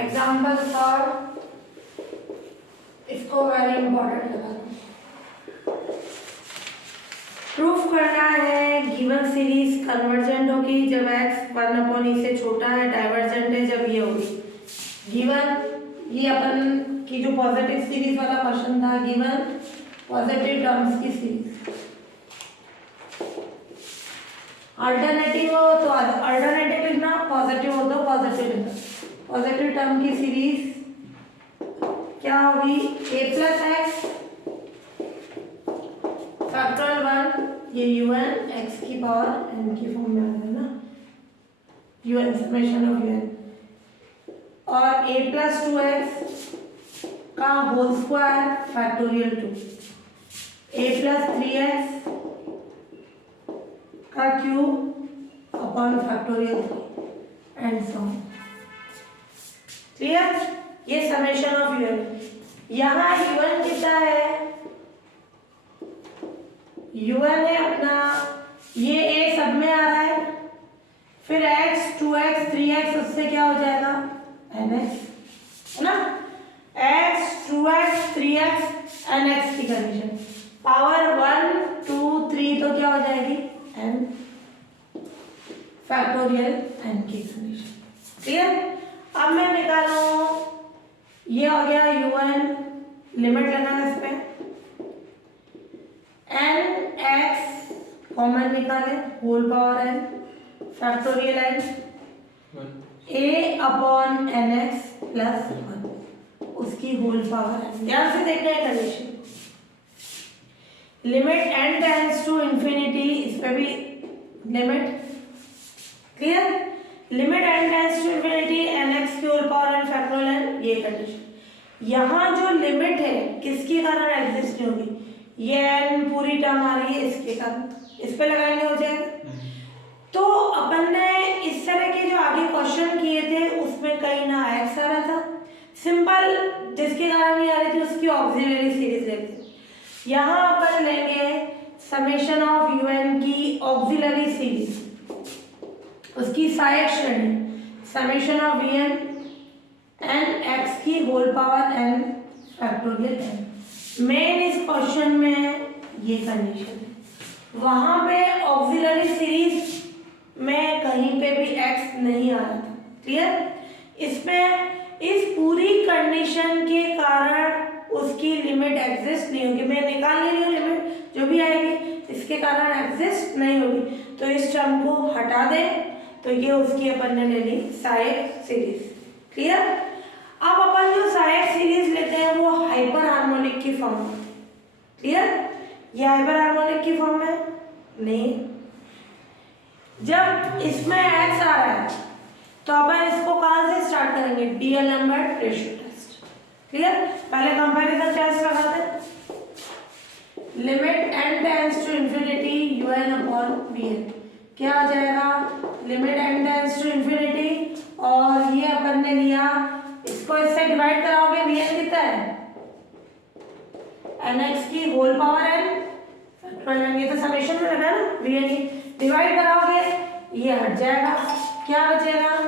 Example third, इसको very important लगा। Proof करना है गिवन सीरीज कन्वर्जेंट होगी जब x 1/e से छोटा है, डाइवर्जेंट है जब ये होगी। गिवन ये अपन की जो पॉजिटिव सीरीज वाला क्वेश्चन था, गिवन पॉजिटिव टर्म्स की सीरीज, अल्टरनेटिव हो तो अल्टरनेटिव लिखना, पॉजिटिव हो तो पॉजिटिव लिखना। पॉजिटिव टर्म की सीरीज क्या होगी, a प्लस एक्स फैक्टोरियल 1, ये un x की पावर n की फॉर्म में आ रहा है ना, un समेशन ऑफ un, और a प्लस 2x का whole square factorial 2, a plus 3x का cube upon factorial 3 and so on. Clear, ये समेशन ऑफ un। यहाँ un कितना है, un है अपना, ये a सब में आ रहा है, फिर x 2x 3x उससे क्या हो जाएगा nx, है ना, x 2x 3x nx की कंडीशन, पावर 1 2 3 तो क्या हो जाएगी n फैक्टोरियल n की कंडीशन। क्लियर, अब मैं निकालूं, ये हो गया un, लिमिट लेना है इस पे, n x कॉमन निकाले, whole power n factorial n a upon n x plus 1 उसकी होल पावर n। ध्यान से देखना है condition, limit n tends to infinity, इस पे भी limit, clear, limit n tends to infinity n x की whole power n factorial n, ये कंडीशन। यहाँ जो लिमिट है किसके कारण एग्जिस्ट नहीं होगी, ये n पूरी टर्म आ रही है इसके कारण, इस पे लगाएंगे हो जाएगा। तो अपन ने इस तरह के जो आगे क्वेश्चन किए थे उसमें कहीं ना x आ रहा था, सिंपल जिसके कारण नहीं आ रही थी उसकी ऑक्सिलरी सीरीज लेते। यहाँ अपन लेंगे समेशन ऑफ un की ऑक्सिलरी सीरीज, उसकी सहायक श्रेणी, summation of vn n x की whole power n factorial n। मेन इस क्वेश्चन में ये कंडीशन है, वहां पे ऑक्सिलरी सीरीज में कहीं पे भी x नहीं आ रहा था। क्लियर, इसमें इस पूरी कंडीशन के कारण उसकी लिमिट एग्जिस्ट नहीं होगी, मैं निकाल ले रही हूँ लिमिट जो भी आएगी इसके कारण एग्जिस्ट नहीं होगी, तो इस टर्म को हटा दें, तो ये उसकी अपन ने ले ली सहायक सीरीज। क्लियर, अब अपन जो सहायक सीरीज लेते हैं वो हाइपर हार्मोनिक की फॉर्म में। क्लियर, ये हाइपर हार्मोनिक की फॉर्म में नहीं, जब इसमें x आ रहा है तो अपन इसको कहां से स्टार्ट करेंगे, डीएलएम्बर्ट रेशियो टेस्ट। क्लियर, पहले कंपैरिजन टेस्ट लगाते हैं, limit n tends to infinity un upon vn, क्या आ जाएगा, limit n tends to infinity, और ये अपन ने लिया, इसको इससे डिवाइड कराओगे vn कितना है nx की होल पावर n, ये तो समेशन में लगा ना, vn की डिवाइड कराओगे ये हट जाएगा, क्या बचेगा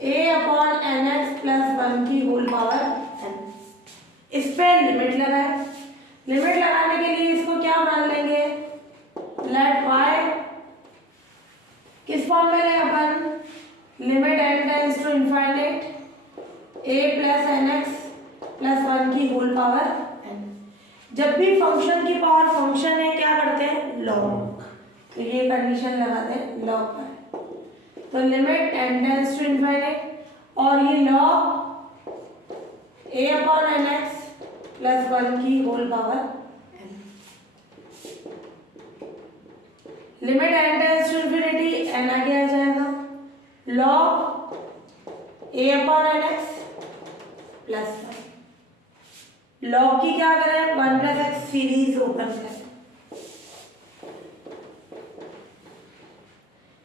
a upon n x plus 1 की होल पावर n। इस पे लिमिट लगाए, लिमिट लगाने के लिए इसको क्या मान लेंगे, लेट y किस फॉर्म में रहे अपन, limit n tends to infinite a plus n x plus 1 की होल पावर n। जब भी फंक्शन की पावर फंक्शन है क्या करते हैं, लॉग, तो ये कंडीशन लगाते हैं लॉग पर, तो limit n tends to infinite, और ये log a upon n x plus 1 की whole power n, limit n tends to infinity n आगे आ जाएगा, log a upon n x plus 1, log की क्या करें 1 प्लस एक्स सीरीज ओपन करें,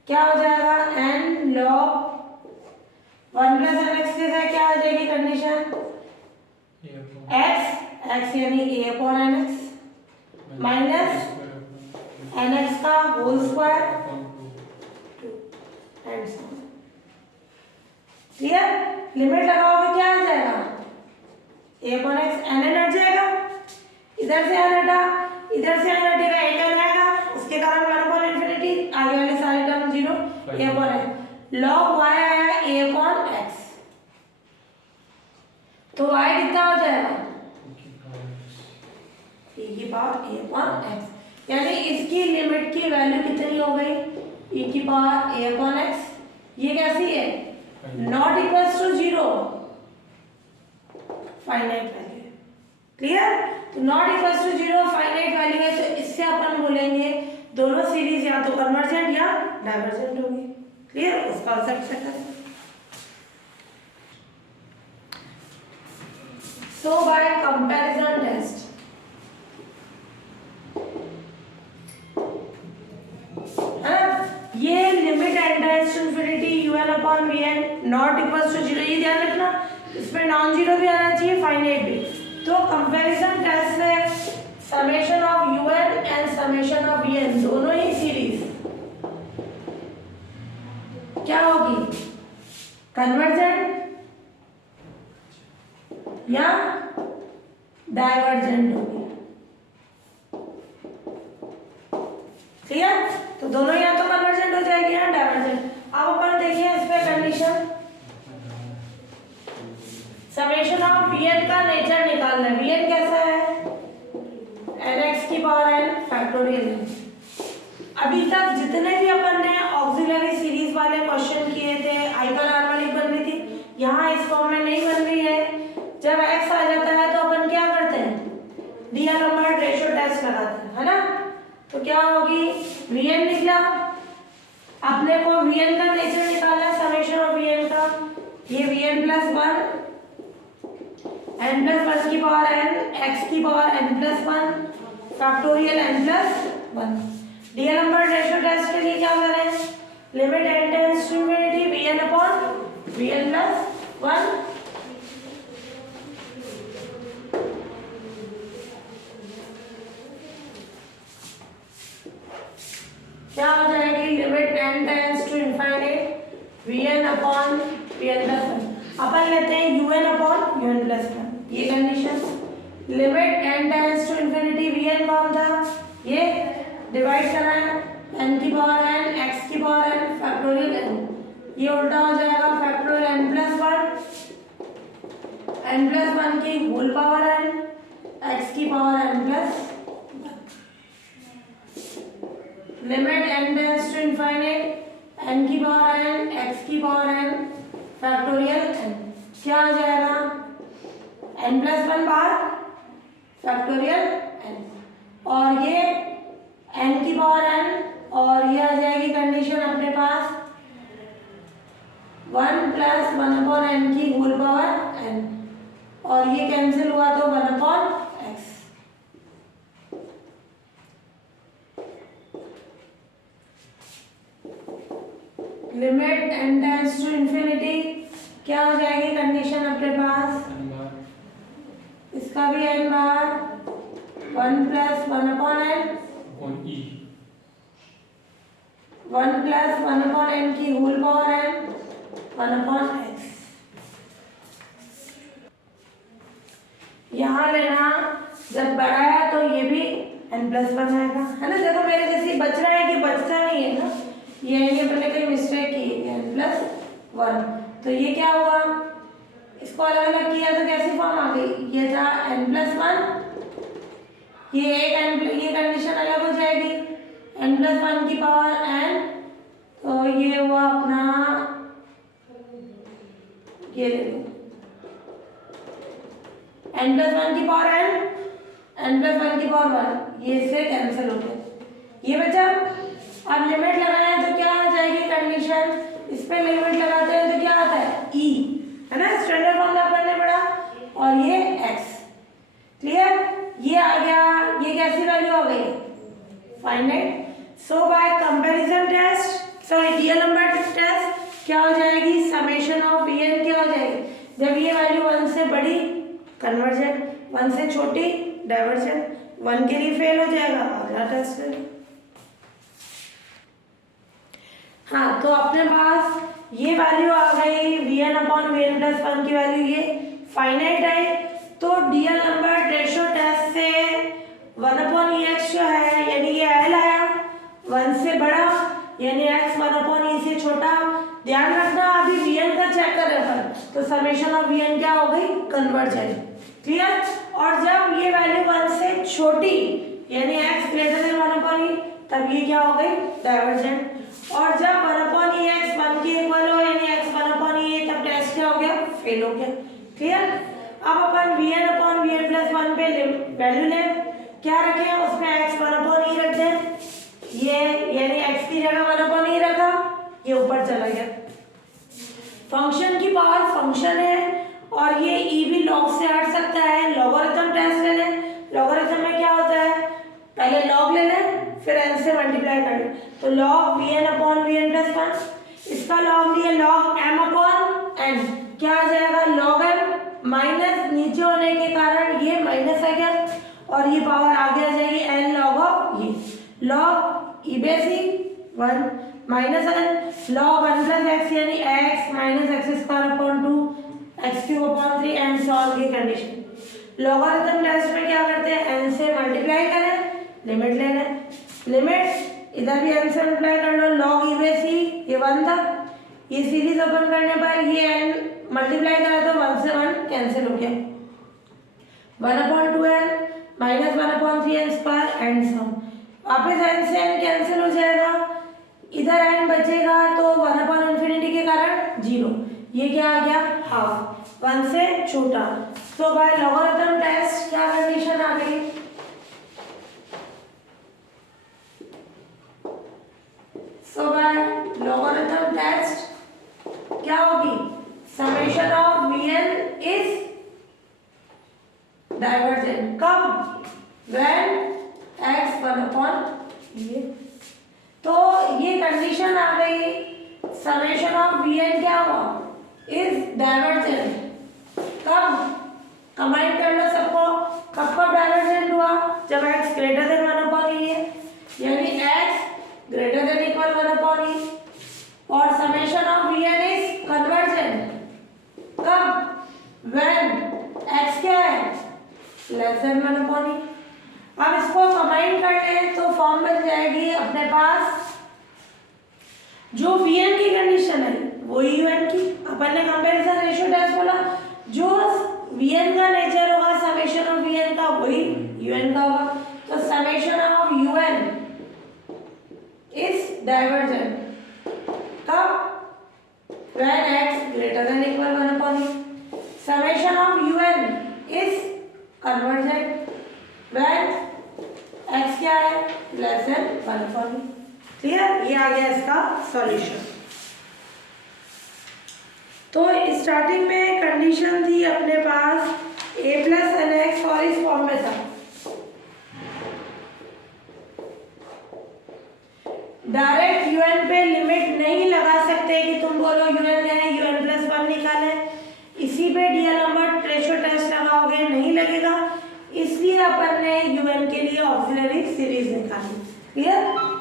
क्या हो जाएगा n log 1 plus n x के साथ क्या आ जाएगी कंडीशन, x यानी a upon n x minus n x का whole square 2 and so. Clear? Limit लगाओगे क्या आ जाएगा, a upon x, n हट जाएगा, इधर से n हटा, इधर से n हटेगा, एक n आएगा, उसके कारण 1 upon infinity, आगे वाले सारे term 0, a upon x, log y आया a upon x, तो y कितना हो जाएगा, e की पावर a upon x, यानी इसकी लिमिट की वैल्यू कितनी हो गई, e की पावर a upon x, ये कैसी है, not equals to 0, finite value है, क्लियर? तो not equals to 0 finite value है, तो इससे अपन बोलेंगे दोनों सीरीज या तो कन्वर्जेंट या डाइवर्जेंट होगी, क्लियर? उसका आंसर करें। सो बाय कंपैरिजन टेस्ट, ये limit and to infinity un upon vn not equals to 0, ये ध्यान रखना, इसमें नॉन जीरो भी आना चाहिए, फाइनाइट भी। तो कंपैरिजन टेस्ट से summation of un and summation of vn दोनों ही सीरीज क्या होगी, कन्वर्जेंट या डाइवर्जेंट होगी, क्लियर? तो दोनों या तो कन्वर्जेंट हो जाएगी या डाइवर्जेंट। अब अपन देखिए इस पे कंडीशन, समेशन ऑफ vn का नेचर निकालना है, vn कैसा है, nx की पावर n फैक्टोरियल। अभी तक जितने भी अपन ने ऑक्सिलरी सीरीज वाले क्वेश्चन किए थे, आइगन हार्मोनिक बन रही थी, यहाँ इस फॉर्म में नहीं बन रही है। जब x आ जाता है तो अपन क्या करते हैं, डीएलएमआर रेशियो टेस्ट लगाते हैं, है ना? तो क्या होगी, vn निकला, अपने को vn का नेचर निकालना है, समेशन ऑफ vn का, ये vn प्लस 1 n प्लस 1 की पावर n, x की power n plus 1 factorial n plus 1। DLMR ratio test के लिए क्या करें, limit n tends to infinity vn upon vn plus 1, क्या हो जाएगी, limit n tends to infinity vn upon vn plus 1, अपन लेते हैं un अपॉन un प्लस 1, ये condition. Limit n tends to infinity vn कौन था, ये डिवाइड करना है, n की पावर n, x की पावर n फैक्टोरियल n, ये उल्टा हो जाएगा, factorial n plus 1, n plus 1 की होल पावर n, x की power n plus 1। Limit n tends to infinity n की पावर n, x की पावर n फैक्टोरियल n, क्या आ जाएगा, n प्लस 1 बार फैक्टोरियल n, और ये n की पावर n, और ये आ जाएगी कंडीशन अपने पास 1 प्लस 1 अपॉन n की होल पावर n, और ये कैंसिल हुआ तो 1 upon x। Limit n tends to infinity क्या हो जाएगी कंडीशन अपने पास, इसका भी n बार 1 plus 1 upon n, 1 plus 1 upon n की whole power n, 1 upon x। यहाँ लेना, जब बढ़ाया तो ये भी n प्लस 1 आएगा, है ना? देखो मेरे जैसे बच रहा है कि बचता नहीं है ना, ये अपने कोई मिस्टेक की है, n प्लस 1, तो ये क्या हुआ, इसको अलग अलग किया तो कैसी फॉर्म आ गई, ये था n प्लस 1, ये एक n, ये कंडीशन अलग हो जाएगी, n प्लस 1 की पावर n, तो ये हुआ अपना, ये ले लो n प्लस 1 की पावर n, n प्लस 1 की पावर 1, ये इससे कैंसिल हो गया, ये बचा। अब लिमिट लगाए तो क्या आ जाएगी कंडीशन, इस पे लिमिट लगाते हैं तो क्या आता है, e, है ना? स्टैंडर्ड फॉर्म में अपन ने पढ़ा, और ये x, क्लियर? ये आ गया, ये कैसी वैल्यू हो गई, finite. So by comparison test, sorry DLMR test, क्या हो जाएगी, समेशन ऑफ vn क्या हो जाएगी, जब ये वैल्यू 1 से बड़ी कन्वर्जेंट, 1 से छोटी डाइवर्जेंट, 1 के लिए फेल हो जाएगा, अगला टेस्ट। हाँ, तो अपने पास ये वैल्यू आ गई Vn अपॉन Vn प्लस 1 की वैल्यू ये फाइनाइट है, तो डीएल नंबर रेशो टेस्ट से 1 अपॉन EX जो है यानी ये L आया 1 से बड़ा यानी x 1 अपॉन E से छोटा। ध्यान रखना अभी Vn का चेक कर रहे हैं तो समेशन ऑफ Vn क्या हो गई कन्वर्जेंट, क्लियर। और जब ये वैल्यू 1 से छोटी यानी x greater than 1 upon E तब ये क्या हो गई डाइवर्जेंट। और जब 1 अपॉन EX 1 के इक्वल हो यानी x 1 अपॉन E तब टेस्ट क्या हो गया फेल हो गया, क्लियर। अब अपन Vn अपॉन Vn प्लस 1 पे वैल्यू लें, क्या रखें उसमें x 1 अपॉन E रख दें, ये यानी x की जगह 1 अपॉन E रखा, ये ऊपर चला गया। फंक्शन की पावर फंक्शन है और ये e भी log से हट सकता है, लॉगरिथम टेस्ट ले लें। लॉगरिथम में क्या होता है पहले log ले लें फिर n से मल्टीप्लाई कर लें, तो log Vn upon Vn plus 1, इसका log लिया log m अपॉन n, क्या आ जाएगा log m माइनस नीचे होने के कारण ये माइनस आ गया और ये पावर आगे आ जाएगी n log ऑफ ये log e base e 1 minus n log 1 plus x यानी x minus x square upon 2 x cube upon 3 and solve की कंडीशन। लॉगरिथम टेस्ट में क्या करते हैं n से मल्टीप्लाई करें लिमिट ले लें, लिमिट इधर भी n से मल्टीप्लाई कर लो log e बेस e ये 1 था, ये सीरीज ओपन करने पर ये n मल्टीप्लाई करा तो 1 से 1 कैंसिल हो गया 1 upon 2n minus 1 upon 3n square and some, वापस n से n कैंसिल हो जाएगा, इधर n बचेगा तो 1 अपॉन इन्फिनिटी के कारण 0, ये क्या आ गया हाफ 1 से छोटा। तो बाय लॉगरिथम टेस्ट क्या कंडीशन आ गई, सो बाय लॉगरिथम टेस्ट क्या होगी summation of Vn is divergent कब when x 1 अपॉन ये, तो ये कंडीशन आ गई समेशन ऑफ Vn क्या हुआ इज डाइवर्जेंट कब, कंबाइन कर लो सबको, कब कब डाइवर्जेंट हुआ जब x greater than 1 upon e है यानी x greater than equal 1 upon e, और summation of Vn is convergent कब when x क्या है लेस देन 1 अपॉन e। अब इसको कंबाइन कर लें तो फॉर्म बन जाएगी अपने पास जो Vn की कंडीशन है वो Un की, अपन ने कंपैरिजन रेशियो टेस्ट बोला जो Vn का नेचर होगा समेशन ऑफ Vn का वही Un का होगा, तो summation of Un is divergent कब when x greater than equal 1 upon e, summation of Un is convergent when x क्या है less than 1 upon e, clear. ये आ गया इसका सॉल्यूशन। तो स्टार्टिंग में कंडीशन थी अपने पास a प्लस एन एक्स और इस फॉर्म में था, डायरेक्ट un पे लिमिट नहीं लगा सकते कि तुम बोलो un है un प्लस 1 निकाले, इसी पे डीएल नंबर रेशियो टेस्ट लगाओगे नहीं लगेगा, इसलिए अपन ने un के लिए ऑक्सिलरी सीरीज निकाली, क्लियर।